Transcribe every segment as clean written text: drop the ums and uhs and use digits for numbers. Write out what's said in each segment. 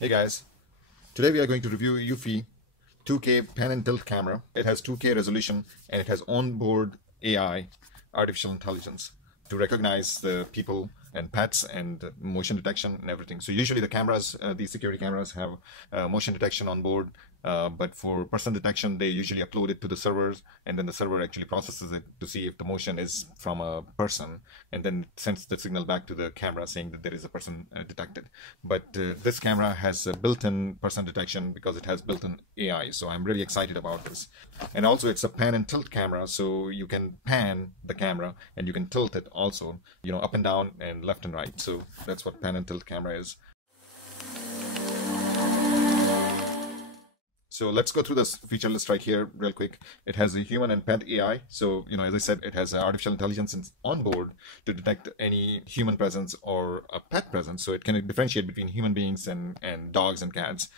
Hey guys, today we are going to review Eufy 2K pan and tilt camera. It has 2K resolution and it has onboard AI, artificial intelligence, to recognize the people and pets and motion detection and everything. So usually the cameras, these security cameras have motion detection on board, but for person detection, they usually upload it to the servers, and then the server actually processes it to see if the motion is from a person, and then sends the signal back to the camera saying that there is a person detected. But this camera has a built-in person detection because it has built-in AI. So I'm really excited about this. And also it's a pan and tilt camera, so you can pan the camera and you can tilt it also, up and down and left and right. So that's what pan and tilt camera is. So let's go through this feature list right here real quick. It has a human and pet AI. So, as I said, it has artificial intelligence on board to detect any human presence or a pet presence. So it can differentiate between human beings and dogs and cats.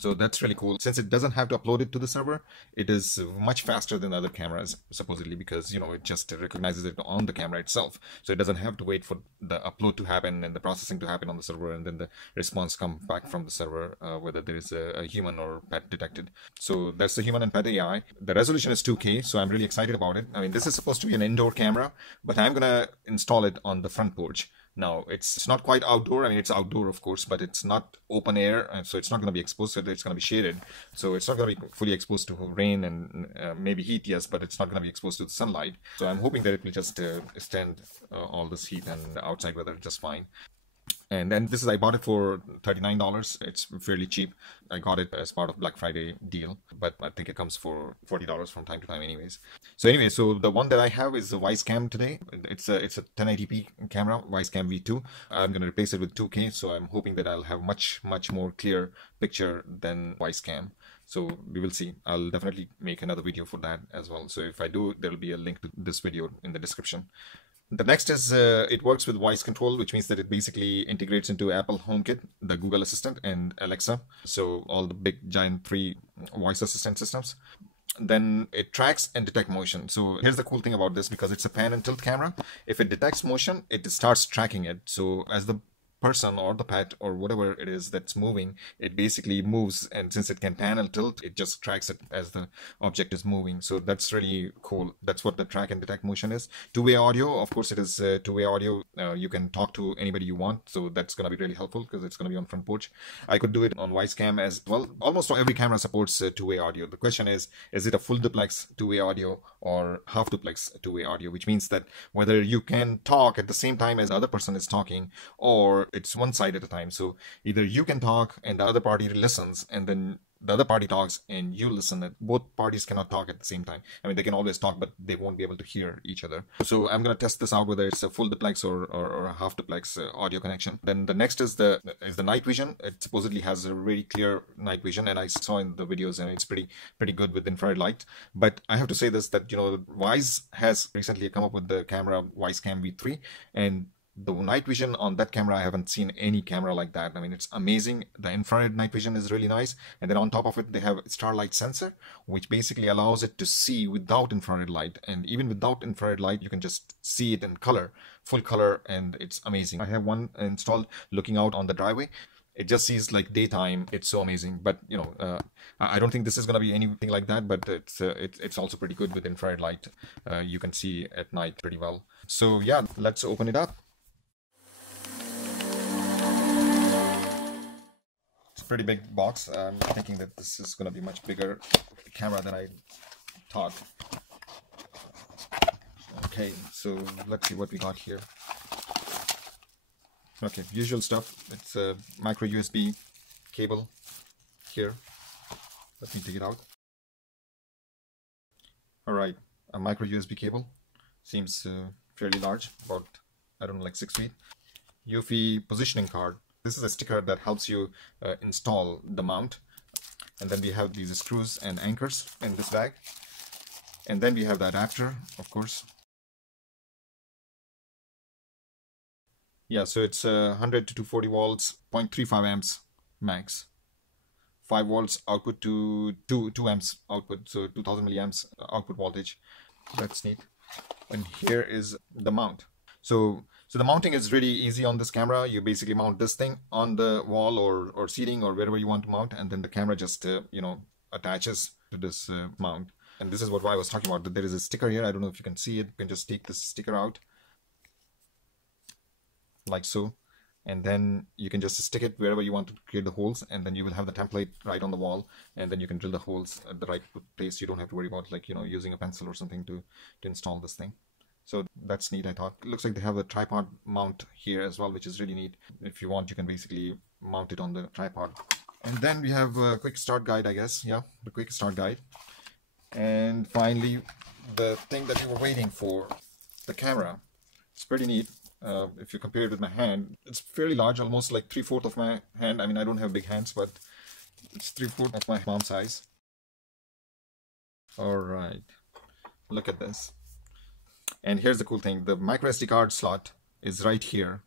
So that's really cool. Since it doesn't have to upload it to the server, it is much faster than other cameras, supposedly, because, it just recognizes it on the camera itself. So it doesn't have to wait for the upload to happen and the processing to happen on the server, and then the response comes back from the server, whether there is a human or pet detected. So that's the human and pet AI. The resolution is 2K, so I'm really excited about it. I mean, this is supposed to be an indoor camera, but I'm gonna install it on the front porch. Now, it's not quite outdoor. I mean, it's outdoor, of course, but it's not open air, and so it's not going to be exposed. So it's going to be shaded. So it's not going to be fully exposed to rain and maybe heat, yes, but it's not going to be exposed to the sunlight. So I'm hoping that it will just stand all this heat and outside weather just fine. And then I bought it for $39. It's fairly cheap. I got it as part of Black Friday deal, but I think it comes for $40 from time to time anyways. So the one that I have is the Wisecam today. It's a 1080p camera, Wisecam V2. I'm going to replace it with 2K, so I'm hoping that I'll have much more clear picture than Wisecam. So we will see. I'll definitely make another video for that as well. So if I do, there'll be a link to this video in the description. The next is it works with voice control, which means that it basically integrates into Apple HomeKit, the Google Assistant, and Alexa. So all the big giant three voice assistant systems. Then it tracks and detects motion. So here's the cool thing about this, because it's a pan and tilt camera. If it detects motion, it starts tracking it. So as the person or the pet or whatever it is that's moving, it basically moves, and since it can pan and tilt, it just tracks it as the object is moving. So that's really cool. That's what the track and detect motion is. Two-way audio, of course, it is two-way audio. You can talk to anybody you want, so that's going to be really helpful because it's going to be on front porch. I could do it on Wisecam as well. Almost every camera supports two-way audio. The question is it a full duplex two-way audio or half duplex two-way audio, which means that whether you can talk at the same time as the other person is talking, or it's one side at a time. So either you can talk and the other party listens, and then the other party talks and you listen. Both parties cannot talk at the same time. I mean, they can always talk, but they won't be able to hear each other. So I'm going to test this out, whether it's a full duplex or a half duplex audio connection. Then the next is the night vision. It supposedly has a really clear night vision, and I saw in the videos, and it's pretty good with infrared light. But I have to say this, that Wise has recently come up with the camera Wisecam V3, and the night vision on that camera, I haven't seen any camera like that. I mean, it's amazing. The infrared night vision is really nice. And then on top of it, they have a starlight sensor, which basically allows it to see without infrared light. And even without infrared light, you can just see it in color, full color, and it's amazing. I have one installed looking out on the driveway. It just sees like daytime. It's so amazing. But I don't think this is going to be anything like that, but it's also pretty good with infrared light. You can see at night pretty well. So yeah, let's open it up. Pretty big box. I'm thinking that this is going to be much bigger camera than I thought. Okay, so let's see what we got here. Okay, usual stuff. It's a micro USB cable here. Let me take it out. All right, a micro USB cable. Seems fairly large, about, I don't know, like 6 feet. Eufy positioning card. This is a sticker that helps you install the mount. And then we have these screws and anchors in this bag. And then we have the adapter, of course. Yeah, so it's 100 to 240 volts, 0.35 amps max. 5 volts output to 2 amps output, so 2000 milliamps output voltage. That's neat. And here is the mount. So So the mounting is really easy on this camera. You basically mount this thing on the wall or seating or wherever you want to mount, and then the camera just attaches to this mount. And this is what I was talking about, that there is a sticker here. I don't know if you can see it. You can just take this sticker out like so, and then you can just stick it wherever you want to create the holes, and then you will have the template right on the wall, and then you can drill the holes at the right place. You don't have to worry about using a pencil or something to install this thing. So that's neat, I thought. It looks like they have a tripod mount here as well, which is really neat. If you want, you can basically mount it on the tripod. And then we have a quick start guide, I guess. Yeah, the quick start guide. And finally, the thing that we were waiting for, the camera. It's pretty neat. If you compare it with my hand, it's fairly large, almost like 3/4 of my hand. I mean, I don't have big hands, but it's 3/4 of my palm size. All right, look at this. And here's the cool thing, the micro SD card slot is right here.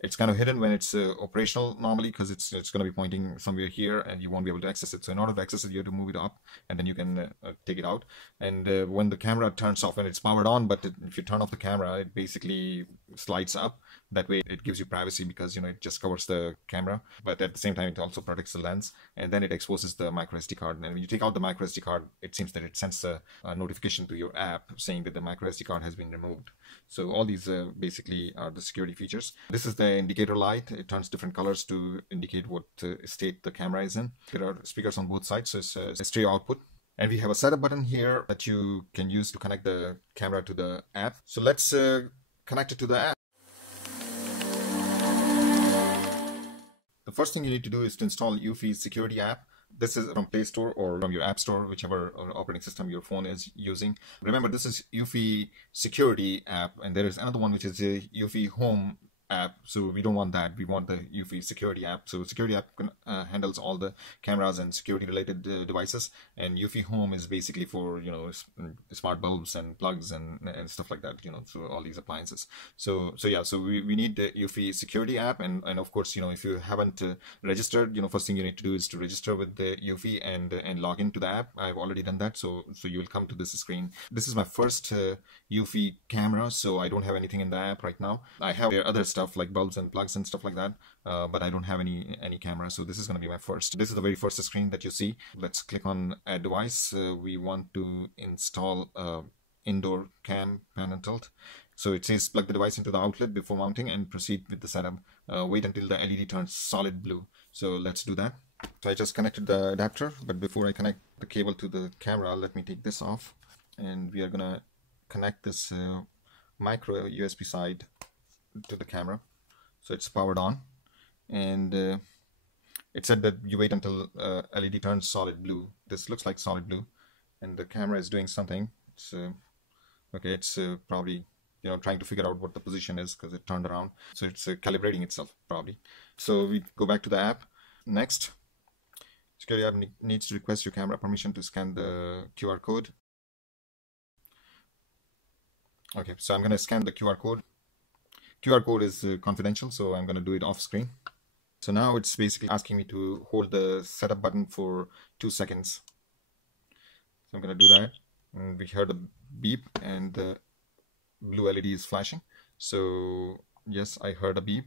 It's kind of hidden when it's operational normally, because it's going to be pointing somewhere here and you won't be able to access it. So in order to access it, you have to move it up, and then you can take it out. And when the camera turns off, when it's powered on, but if you turn off the camera, it basically slides up. That way it gives you privacy, because it just covers the camera, but at the same time it also protects the lens, and then it exposes the micro SD card. And when you take out the micro SD card, it seems that it sends a notification to your app saying that the micro SD card has been removed. So all these basically are the security features. This is the indicator light. It turns different colors to indicate what state the camera is in. There are speakers on both sides, so it's a stereo output. And we have a setup button here that you can use to connect the camera to the app. So let's connect it to the app. The first thing you need to do is to install Eufy Security app. This is from Play Store or from your App Store, whichever operating system your phone is using. Remember, this is Eufy Security app, and there is another one which is a Eufy Home app. So we don't want that. We want the Eufy Security app. So Security app handles all the cameras and security related devices, and Eufy Home is basically for smart bulbs and plugs and stuff like that. So all these appliances. So we need the Eufy Security app, and of course if you haven't registered, first thing you need to do is to register with the Eufy and log into the app. I've already done that, so you will come to this screen. This is my first Eufy camera, so I don't have anything in the app right now. I have other stuff like bulbs and plugs and stuff like that, but I don't have any camera, so this is going to be my first. This is the very first screen that you see. Let's click on add device. We want to install indoor cam pan and tilt. So it says plug the device into the outlet before mounting and proceed with the setup. Wait until the LED turns solid blue. So let's do that. So I just connected the adapter, but before I connect the cable to the camera, let me take this off, and we are gonna connect this micro USB side to the camera. So it's powered on, and it said that you wait until LED turns solid blue. This looks like solid blue, and the camera is doing something. It's okay, it's probably trying to figure out what the position is, because it turned around. So it's calibrating itself probably. So we go back to the app. Next, Security app needs to request your camera permission to scan the QR code. Okay, so I'm going to scan the QR code. QR code is confidential, so I'm going to do it off screen. So now it's basically asking me to hold the setup button for 2 seconds. So I'm going to do that. And we heard a beep and the blue LED is flashing. So yes, I heard a beep.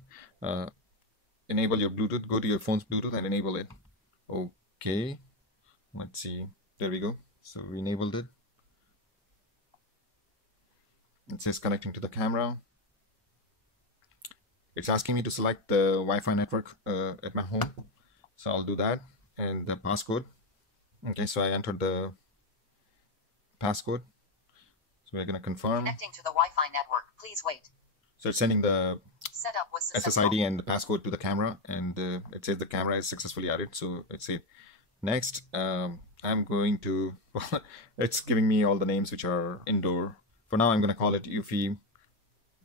Enable your Bluetooth. Go to your phone's Bluetooth and enable it. Okay. Let's see. There we go. So we enabled it. It says connecting to the camera. It's asking me to select the Wi-Fi network at my home. So I'll do that. And the passcode. Okay, so I entered the passcode. So we're going to confirm. Connecting to the Wi-Fi network. Please wait. So it's sending the Setup was successful. SSID and the passcode to the camera, and it says the camera is successfully added. So it's it. Next, I'm going to, well, it's giving me all the names which are indoor. For now, I'm going to call it Eufy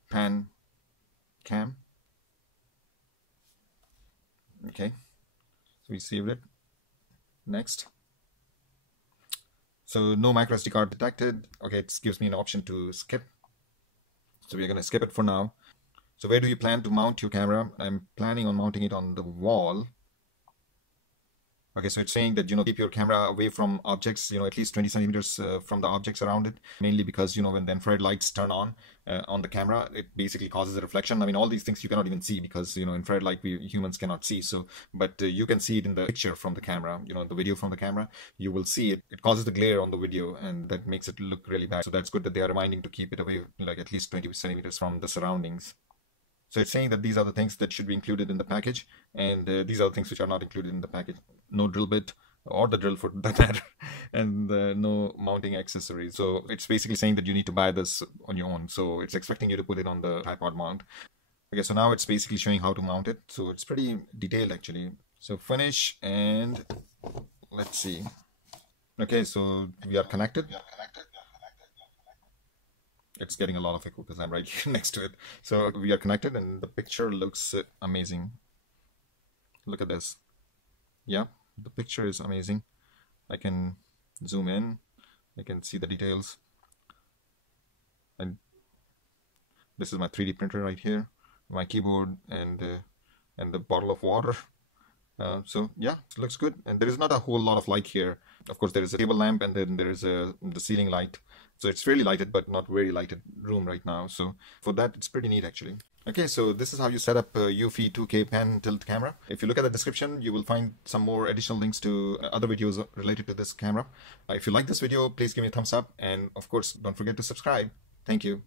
Pan Cam. Okay, so we saved it. Next. So no micro SD card detected. Okay, it gives me an option to skip. So we're going to skip it for now. So where do you plan to mount your camera? I'm planning on mounting it on the wall. Okay, so it's saying that, keep your camera away from objects, at least 20 centimeters from the objects around it, mainly because, when the infrared lights turn on the camera, it basically causes a reflection. I mean, all these things you cannot even see because, infrared light we humans cannot see. So, but you can see it in the picture from the camera, the video from the camera, you will see it. It causes the glare on the video and that makes it look really bad. So that's good that they are reminding to keep it away, like at least 20 centimeters from the surroundings. So it's saying that these are the things that should be included in the package, and these are the things which are not included in the package. No drill bit, or the drill for that matter, and no mounting accessories. So it's basically saying that you need to buy this on your own. So it's expecting you to put it on the tripod mount. Okay, so now it's basically showing how to mount it. So it's pretty detailed actually. So finish, and let's see. Okay, so we are connected. It's getting a lot of echo because I'm right here next to it. So we are connected and the picture looks amazing. Look at this. Yeah, the picture is amazing. I can zoom in. I can see the details. And this is my 3D printer right here, my keyboard, and the bottle of water. So yeah, it looks good. And there is not a whole lot of light here. Of course, there is a table lamp and then there is the ceiling light. So it's fairly lighted, but not very lighted room right now. So for that, it's pretty neat actually. Okay, so this is how you set up a Eufy 2K pan tilt camera. If you look at the description, you will find some more additional links to other videos related to this camera. If you like this video, please give me a thumbs up. And of course, don't forget to subscribe. Thank you.